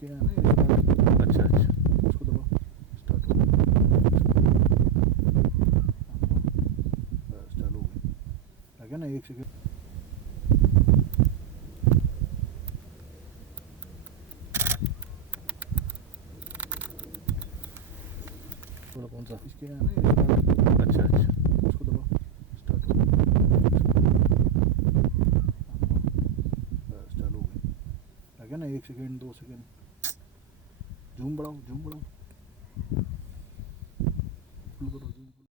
इसके है ना ये start, अच्छा अच्छा उसको दबाओ, स्टार्ट हो गया, बस चालू हो गई, आ गया ना, एक सेकेंड। थोड़ा कौन सा इसके है ना ये start, अच्छा अच्छा उसको दबाओ, स्टार्ट हो गया, बस चालू हो गई, आ गया ना, एक सेकेंड 2 सेकेंड, जूम बढ़ाओ, फुल करो, जूम।